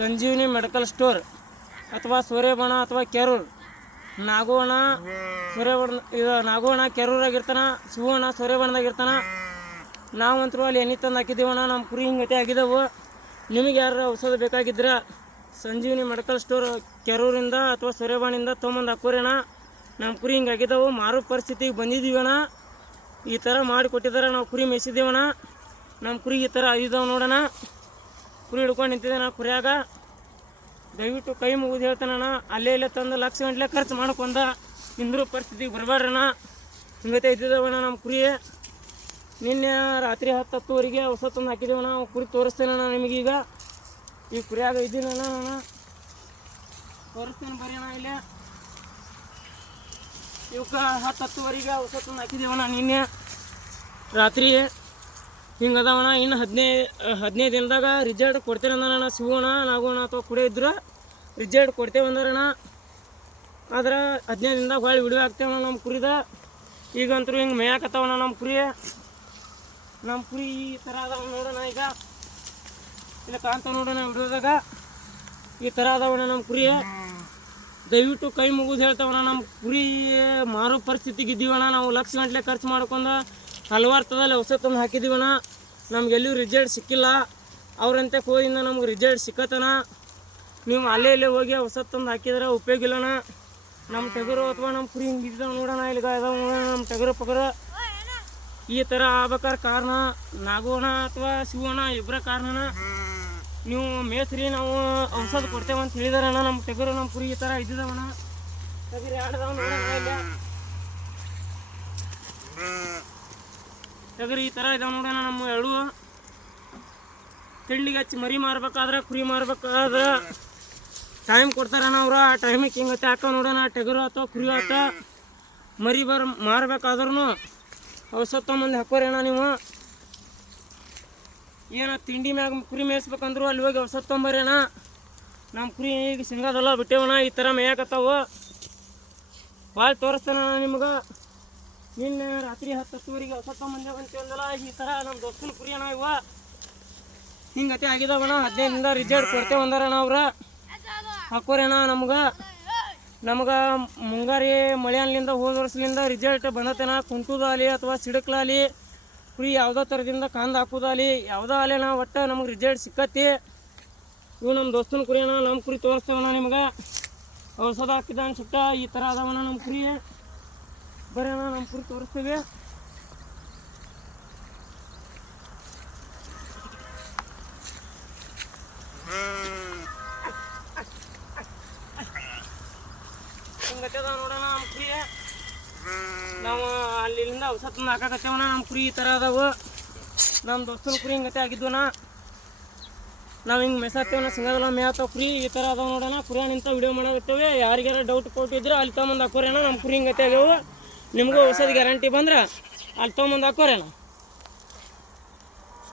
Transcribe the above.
ಸಂಜೀವಿನಿ medical store ಅಥವಾ ಸೂರ್ಯಬಣ ಅಥವಾ ಕೆರೂರು ನಾಗವಣ ಸೂರ್ಯಬಣ ಇದು ನಾಗವಣ ಕೆರೂರಾಗಿರ್ತಾನೆ, ಶಿವಣ್ಣ ಸೂರ್ಯಬಣದಾಗಿರ್ತಾನೆ. ನಾವಂತರೂ ಅಲ್ಲಿ ಎಣ್ಣೆ ತಂದು ಹಾಕಿದ್ದೀವಣ್ಣ. ನಮ್ಮ ಕುರಿ ಹಿಂಗತೆ ಆಗಿದ್ದವು. ನಿಮಗೆ ಯಾರು ಔಷಧ ಬೇಕಾಗಿದ್ರೆ ಸಂಜೀವಿನಿ ಮೆಡಿಕಲ್ ಸ್ಟೋರ್ ಕೆರೂರಿಂದ ಅಥವಾ ಸೂರ್ಯಬಾಣಿಂದ ತೊಗೊಂಬಂದು ಹಾಕೋರಿಣ್ಣ. ನಮ್ಮ ಕುರಿ ಹಿಂಗೆ ಆಗಿದ್ದವು. ಮಾರೋ ಪರಿಸ್ಥಿತಿಗೆ ಬಂದಿದ್ದೀವಣ್ಣ. ಈ ಥರ ಮಾಡಿ ಕೊಟ್ಟಿದ್ದಾರೆ. ನಾವು ಕುರಿ ಮೇಯಿಸಿದ್ದೀವಣ್ಣ. ನಮ್ಮ ಕುರಿ ಈ ಥರ ಆಗಿದ್ದಾವೆ ನೋಡೋಣ. ಕುರಿ ಹಿಡ್ಕೊಂಡು ನಿಂತಿದ್ದಾನ ಕುರಿಯಾಗ. ದಯವಿಟ್ಟು ಕೈ ಮುಗಿದು ಹೇಳ್ತಾನಣ್ಣ. ಅಲ್ಲೇ ಇಲ್ಲೇ ತಂದು ಲಕ್ಷ ಗಂಟ್ಲೆ ಖರ್ಚು ಮಾಡ್ಕೊಂಡ ನಿಂದ್ರೂ ಪರಿಸ್ಥಿತಿಗೆ ಬರಬೇಡ್ರಣ್ಣ. ಹಿಂಗತೆ ಇದ್ದಿದ್ದಾವಣ್ಣ ನಮ್ಮ ಕುರಿ. ನಿನ್ನೆ ರಾತ್ರಿ 10-10ವರೆಗೆ ಹೊಸ ತಂದು ಹಾಕಿದ್ದೀವಣ್ಣ. ಕುರಿ ತೋರಿಸ್ತೇನಣ್ಣ ನಿಮಗೀಗ. ಈ ಕುರಿಯಾಗ ಇದ್ದೀನಣ್ಣ ನಾನು ತೋರಿಸ್ತೇನೆ ಬರೀಣ್ಣ. ಇಲ್ಲೇ ಇವಕ್ಕೆ 10-10ವರೆಗೆ ಹೊಸ ತಂದು ಹಾಕಿದ್ದೀವಣ್ಣ ನಿನ್ನೆ ರಾತ್ರಿ. ಹಿಂಗೆ ಅದಾವಣ್ಣ. ಇನ್ನು 15 ದಿನದಾಗ ರಿಸಲ್ಟ್ ಕೊಡ್ತೇನೆ ಅಂದಣ್ಣ. ಶಿವಣ್ಣ ನಾಗೋಣ ಅಥವಾ ಕುಡಿಯೋ ಇದ್ರು ರಿಸಲ್ಟ್ ಕೊಡ್ತೇವೆ ಅಂದಾರಣ್ಣ. ಆದ್ರೆ 15 ದಿನದಾಗ ಹೊಳ್ಳಿ ವಿಡಿಯೋ ಹಾಕ್ತೇವಣ್ಣ ನಮ್ಮ ಕುರಿದ. ಈಗಂತೂ ಹಿಂಗೆ ಮೇಯಾಕತ್ತವಣ್ಣ ನಮ್ಮ ಕುರಿ. ನಮ್ಮ ಕುರಿ ಈ ಥರ ಅದಾವ ನೋಡೋಣ. ಈಗ ಇಲ್ಲ ಕಾಣ್ತಾವ ನೋಡೋಣ ವಿಡಿಯೋದಾಗ. ಈ ಥರ ಅದಾವಣ್ಣ ನಮ್ಮ ಕುರಿ. ದಯವಿಟ್ಟು ಕೈ ಮುಗಿದು ಹೇಳ್ತಾವಣ್ಣ. ನಮ್ಮ ಕುರಿ ಮಾರೋ ಪರಿಸ್ಥಿತಿಗೆ ಇದ್ದೀವಣ್ಣ. ನಾವು ಲಕ್ಷ ಗಂಟ್ಲೆ ಖರ್ಚು ಮಾಡ್ಕೊಂಡು ಹಲವಾರು ಥರದಲ್ಲಿ ಔಷಧ ತಂದು ಹಾಕಿದ್ದೀವಣ್ಣ. ನಮ್ಗೆ ಎಲ್ಲಿಯೂ ರಿಸಲ್ಟ್ ಸಿಕ್ಕಿಲ್ಲ. ಅವ್ರಂತೆ ಹೋದಿಂದ ನಮ್ಗೆ ರಿಸಲ್ಟ್ ಸಿಕ್ಕತ್ತನ. ನೀವು ಅಲ್ಲೇ ಇಲ್ಲೇ ಹೋಗಿ ಔಷಧ ತಂದು ಹಾಕಿದ್ರೆ ಉಪಯೋಗ ಇಲ್ಲಣ್ಣ. ನಮ್ಮ ಟಗರು ಅಥವಾ ನಮ್ಮ ಕುರಿ ಹಿಂಗಿದ್ದಾವೆ ನೋಡೋಣ. ಇಲ್ಲಿಗ ಇದಾವೆ ನೋಡೋಣ ನಮ್ಮ ಟಗರು ಪಗರು. ಈ ಥರ ಆಗ್ಬೇಕಾದ್ರೆ ಕಾರಣ ನಾಗೋಣ ಅಥವಾ ಶಿವಣ್ಣ ಇಬ್ಬರ ಕಾರಣನ. ನೀವು ಮೇಸ್ರಿ ನಾವು ಔಷಧ ಕೊಡ್ತೇವೆ ಅಂತ ಹೇಳಿದಾರಣ್ಣ. ನಮ್ಮ ಟಗರು ನಮ್ಮ ಕುರಿ ಈ ಥರ ಇದ್ದಿದ್ದಾವಣ್ಣ. ಟಗರು ಎರಡದಾವ ನೋಡೋಣ. ಇಲ್ಲ ಟಗರು ಈ ಥರ ಇದಾವೆ ನೋಡೋಣ. ನಮ್ಮ ಎರಡು ತಿಂಡಿಗೆ ಹಚ್ಚಿ ಮರಿ ಮಾರ್ಬೇಕಾದ್ರೆ ಕುರಿ ಮಾರ್ಬೇಕಾದ್ರೆ ಟೈಮ್ ಕೊಡ್ತಾರಣ್ಣ ಅವ್ರು. ಆ ಟೈಮಿಗೆ ಹಿಂಗತ್ತೆ ಹಾಕೋ ನೋಡೋಣ. ಟಗರು ಅಥವಾ ಕುರಿ ಆತ ಮರಿ ಮಾರ್ಬೇಕಾದ್ರೂ ಔಷಧ ತೊಗೊಂಬಂದು ಹಾಕೋರಿ ಅಣ್ಣ. ನೀವು ಏನೋ ತಿಂಡಿ ಮ್ಯಾಗ ಕುರಿ ಮೇಯಿಸ್ಬೇಕಂದ್ರು ಅಲ್ಲಿ ಹೋಗಿ ಔಷಧ ತೊಗೊಂಬರಿ ಅಣ್ಣ. ನಮ್ಮ ಕುರಿ ಈಗ ಶೇಂಗಾದೆಲ್ಲ ಬಿಟ್ಟೇವಣ್ಣ. ಈ ಥರ ಮೇಯಾಕತ್ತಾವು. ಭಾಳ ತೋರಿಸ್ತೇನೆ ನಿಮ್ಗೆ. ನಿನ್ನೆ ರಾತ್ರಿ 10-10ವರೆಗೆ ಔಷಧ ತೊಗೊಂಬಂದೇವೆ ಅಂತೇಳಲ್ಲ. ಈ ಥರ ನಮ್ಮ ದೋಸ್ತನ ಕುರಿ ಅಣ್ಣ ಇವ ಹಿಂಗತೆ ಆಗಿದಾವಣ್ಣ. 15 ದಿನದ ರಿಸಲ್ಟ್ ಕೊಡ್ತೇವೆ ಅಂದಾರಣ್ಣ ಅವ್ರು. ಹಾಕೋರಿ ಅಣ್ಣ. ನಮ್ಗೆ ಮುಂಗಾರಿ ಮಳೆಯಲ್ಲಿಂದ ಹೋದ ವರ್ಷದಿಂದ ರಿಸಲ್ಟ್ ಬಂದತೇನ. ಕುಂಟುದಾಲಿ ಅಥವಾ ಸಿಡಕ್ಲಾಲಿ ಕುರಿ ಯಾವುದೋ ಥರದಿಂದ ಕಾಂದು ಹಾಕೋದಾಲಿ ಯಾವುದೋ ಅಲ್ಲೇ ನಾವು ಒಟ್ಟು ನಮ್ಗೆ ರಿಸಲ್ಟ್ ಸಿಕ್ಕತ್ತಿ. ಇವು ನಮ್ಮ ದೋಸ್ತನ ಕುರಿ ಅಣ್ಣ. ನಮ್ಮ ಕುರಿ ತೋರಿಸ್ತೇವಣ್ಣ ನಿಮ್ಗೆ. ಔಷಧ ಹಾಕಿದ ಅನ್ಸುತ್ತ. ಈ ಥರ ಅದಾವಣ್ಣ ನಮ್ಮ ಕುರಿ. ಬರೀ ಅಣ್ಣ ನಮ್ಮ ಕುರಿ ತೋರಿಸ್ತೇವೆ. ಹಿಂಗತ್ತೆ ಅದಾವ ನೋಡೋಣ ನಮ್ಮ ಕುರಿ. ನಾವು ಅಲ್ಲಿಂದ ಔಷಧ ತಂದು ಹಾಕಾಕತ್ತೇವಣ್ಣ. ನಮ್ಮ ಕುರಿ ಈ ಥರ ಅದಾವು. ನಮ್ಮ ದೋಸ್ತನ ಕುರಿ ಹಿಂಗತ್ತೆ ಆಗಿದ್ವಣ್ಣ. ನಾವು ಹಿಂಗೆ ಮೆಸಾತ್ತೇವಣ್ಣ. ಸಿಂಗದಲ್ಲ ಮೇಯ್ತಾವ ಕುರಿ ಈ ಥರ ಅದಾವ ನೋಡೋಣ. ಕುರಿಯ ನಿಂತ ವಿಡಿಯೋ ಮಾಡಾಕತ್ತೇವೆ. ಯಾರಿಗಾರ ಡೌಟ್ ಕೊಟ್ಟಿದ್ರೆ ಅಲ್ಲಿ ತೊಗೊಂಬಂದು ಹಾಕೋರಿ ಅಣ್ಣ. ನಮ್ಮ ಕುರಿ ಹಿಂಗತ್ತೆ ಆಗ್ಯಾವು. ನಿಮಗೂ ಔಷಧ ಗ್ಯಾರಂಟಿ ಬಂದ್ರೆ ಅಲ್ಲಿ ತೊಗೊಂಬಂದು ಹಾಕೋರಿ ಅಣ್ಣ.